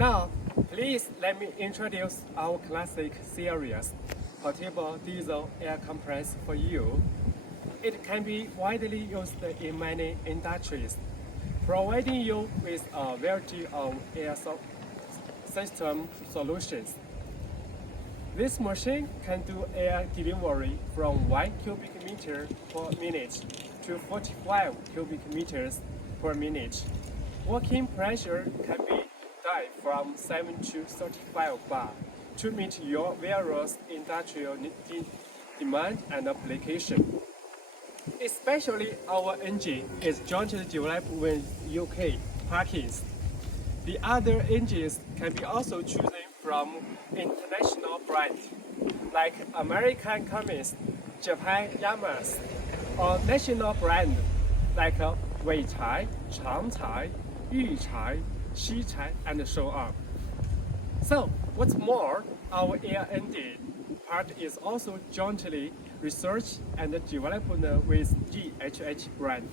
Now, please let me introduce our classic series, portable diesel air compressor for you. It can be widely used in many industries, providing you with a variety of air system solutions. This machine can do air delivery from 1 cubic meter per minute to 45 cubic meters per minute. Working pressure can be dialed from 7 to 35 bar to meet your various industrial demand and application. Especially our engine is jointly developed with UK Parkins. The other engines can be also chosen from international brands like American Cummins, Japan Yamas, or national brands like Weichai, Changchai, Yuchai, Xichai, and so on. So, what's more, our air-end part is also jointly researched and developed with GHH brand.